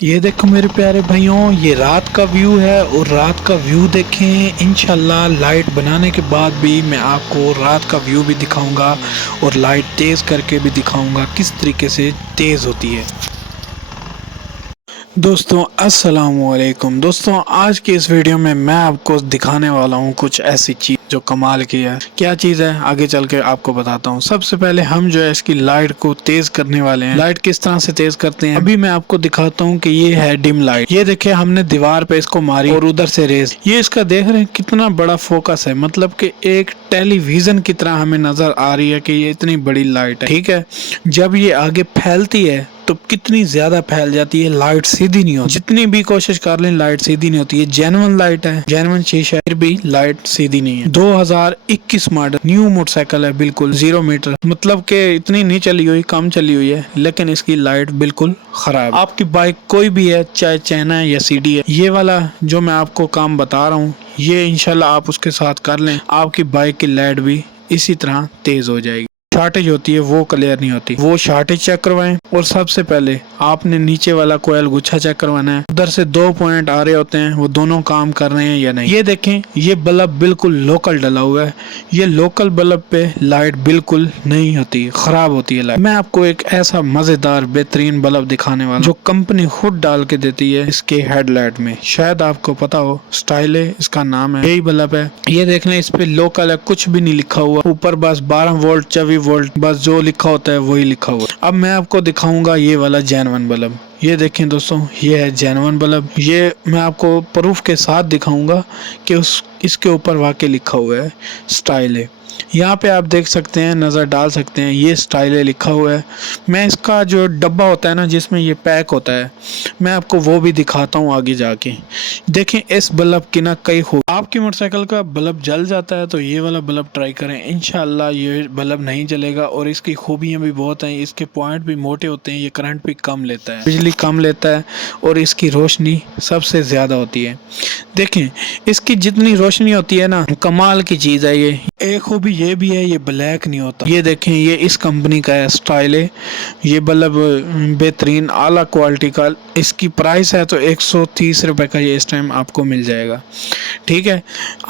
یہ دیکھو میرے پیارے بھائیوں، یہ رات کا ویو ہے اور رات کا ویو دیکھیں انشاءاللہ لائٹ بنانے کے بعد بھی میں آپ کو رات کا ویو بھی دکھاؤں گا اور لائٹ تیز کر کے بھی دکھاؤں گا کس طریقے سے تیز ہوتی ہے۔ دوستوں السلام علیکم۔ دوستوں آج کی اس ویڈیو میں آپ کو دکھانے والا ہوں کچھ ایسی چیز جو کمال کی ہے۔ کیا چیز ہے آگے چل کے آپ کو بتاتا ہوں۔ سب سے پہلے ہم جو ہے اس کی لائٹ کو تیز کرنے والے ہیں۔ لائٹ کس طرح سے تیز کرتے ہیں ابھی میں آپ کو دکھاتا ہوں کہ یہ ہے ڈم لائٹ۔ یہ دیکھیں ہم نے دیوار پہ اس کو ماری اور ادھر سے ریز، یہ اس کا دیکھ رہے ہیں کتنا بڑا فوکس ہے، مطلب کہ ایک ٹیلی ویژن کی طرح ہمیں نظر آ رہی ہے کہ یہ اتنی بڑی لائٹ ہے، ٹھیک ہے۔ جب یہ آگے پھیلتی ہے تو کتنی زیادہ پھیل جاتی ہے، لائٹ سیدھی نہیں ہوتی، جتنی بھی کوشش کر لیں لائٹ سیدھی نہیں ہوتی۔ یہ جینون لائٹ ہے، جینون شیشہ، پھر بھی لائٹ سیدھی نہیں ہے۔ 2021 ماڈل نیو موٹر سائیکل ہے، بالکل 0 میٹر، مطلب کہ اتنی نہیں چلی ہوئی، کم چلی ہوئی ہے، لیکن اس کی لائٹ بالکل خراب۔ آپ کی بائک کوئی بھی ہے، چاہے چائنا ہے یا سی ڈی ہے، یہ والا جو میں آپ کو کام بتا رہا ہوں یہ انشاءاللہ آپ اس کے ساتھ کر لیں، آپ کی بائک کی لائٹ بھی اسی طرح تیز ہو جائے گی۔ شارٹیج ہوتی ہے وہ کلیئر نہیں ہوتی، وہ شارٹیج چیک کروائیں۔ اور سب سے پہلے آپ نے نیچے والا کوئل گچھا چیک کروانا ہے، ادھر سے 2 پوائنٹ آ رہے ہوتے ہیں، وہ دونوں کام کر رہے ہیں یا نہیں۔ یہ دیکھیں یہ بلب بالکل لوکل ڈلا ہوا ہے، یہ لوکل بلب پہ لائٹ بالکل نہیں ہوتی، خراب ہوتی ہے لائٹ۔ میں آپ کو ایک ایسا مزیدار بہترین بلب دکھانے والا جو کمپنی خود ڈال کے دیتی ہے اس کے ہیڈ لائٹ میں، شاید آپ کو پتا ہو، سٹائل ہے اس کا نام ہے، یہی بلب ہے۔ یہ دیکھ لیں اس پہ لوکل ہے، کچھ بھی نہیں لکھا ہوا، اوپر بس 12 وولٹ 24 وولٹ بس جو لکھا ہوتا ہے وہی لکھا ہوا۔ اب میں آپ کو دکھاؤں گا یہ والا جینون بلب۔ یہ دیکھیں دوستوں یہ ہے جینون بلب، یہ میں آپ کو پروف کے ساتھ دکھاؤں گا کہ اس کے اوپر واقع لکھا ہوا ہے سٹائل ہے۔ یہاں پہ آپ دیکھ سکتے ہیں، نظر ڈال سکتے ہیں، یہ سٹائل ہے لکھا ہوا ہے۔ میں اس کا جو ڈبہ ہوتا ہے نا جس میں یہ پیک ہوتا ہے، میں آپ کو وہ بھی دکھاتا ہوں آگے جا کے۔ دیکھیں اس بلب کی نا کئی خوب، آپ کی موٹر سائیکل کا بلب جل جاتا ہے تو یہ والا بلب ٹرائی کریں، انشاءاللہ یہ بلب نہیں جلے گا۔ اور اس کی خوبیاں بھی بہت ہیں، اس کے پوائنٹ بھی موٹے ہوتے ہیں، یہ کرنٹ بھی کم لیتا ہے، بجلی کم لیتا ہے، اور اس کی روشنی سب سے زیادہ ہوتی ہے۔ دیکھیں اس کی جتنی روشنی ہوتی ہے نا، کمال کی چیز ہے یہ۔ ایک خوبی یہ بھی ہے یہ بلیک نہیں ہوتا۔ یہ دیکھیں یہ اس کمپنی کا ہے، سٹائل ہے، یہ بلب بہترین اعلیٰ کوالٹی کا، اس کی پرائس ہے تو 130 روپے کا یہ اس ٹائم آپ کو مل جائے گا، ٹھیک ہے۔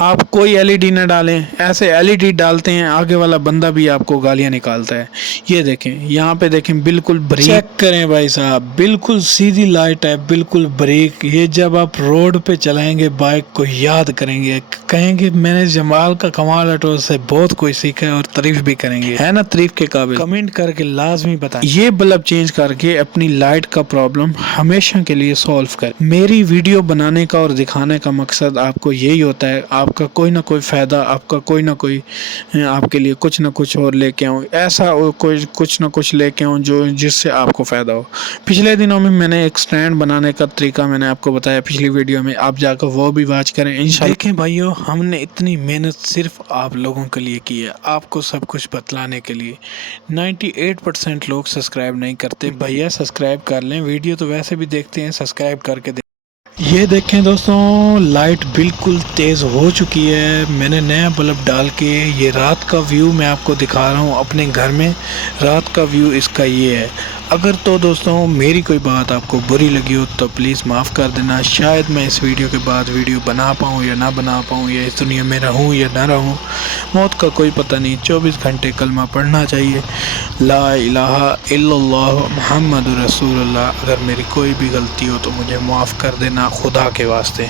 آپ کوئی ایل ای ڈی نہ ڈالیں، ایسے ایل ای ڈی ڈالتے ہیں آگے والا بندہ بھی آپ کو گالیاں نکالتا ہے۔ یہ دیکھیں یہاں پہ دیکھیں بالکل بریک، چیک کریں بھائی صاحب، بالکل سیدھی لائٹ ہے، بالکل بریک۔ یہ جب آپ روڈ پہ چلائیں گے بائک کو یاد کریں گے، کہیں گے میں نے جمال کا کمال آٹو سے بہت کوئی سیکھا ہے، اور تعریف بھی کریں گے، ہے نا تعریف کے قابل؟ کمنٹ کر کے لازمی بتائیں۔ یہ بلب چینج کر کے اپنی لائٹ کا پرابلم ہمیشہ کے لیے سولو کریں۔ میری ویڈیو بنانے کا اور دکھانے کا مقصد آپ کو یہی ہوتا ہے، آپ کا کوئی نہ کوئی فائدہ، آپ کا کوئی نہ کوئی، آپ کے لیے کچھ نہ کچھ اور لے کے آؤں، ایسا کوئی کچھ نہ کچھ لے کے آؤں جو جس سے آپ کو فائدہ ہو۔ پچھلے دنوں میں میں نے ایک سٹینڈ بنانے کا طریقہ میں نے آپ کو بتایا پچھلی ویڈیو میں، آپ جا کر وہ بھی واچ کریں انشاءاللہ۔ دیکھیں بھائیو ہم نے اتنی محنت صرف آپ لوگوں کے لیے کی ہے، آپ کو سب کچھ بتلانے کے لیے۔ 98% لوگ سبسکرائب نہیں کرتے، بھیا سبسکرائب کر لیں، ویڈیو تو ویسے بھی دیکھتے ہیں، سبسکرائب کر کے یہ دیکھیں دوستوں لائٹ بالکل تیز ہو چکی ہے، میں نے نیا بلب ڈال کے، یہ رات کا ویو میں آپ کو دکھا رہا ہوں اپنے گھر میں، رات کا ویو اس کا یہ ہے۔ اگر تو دوستوں میری کوئی بات آپ کو بری لگی ہو تو پلیز معاف کر دینا، شاید میں اس ویڈیو کے بعد ویڈیو بنا پاؤں یا نہ بنا پاؤں، یا اس دنیا میں رہوں یا نہ رہوں، موت کا کوئی پتہ نہیں۔ 24 گھنٹے کلمہ پڑھنا چاہیے، لا الہ الا اللہ محمد رسول اللہ۔ اگر میری کوئی بھی غلطی ہو تو مجھے معاف کر دینا، خدا کے واسطے۔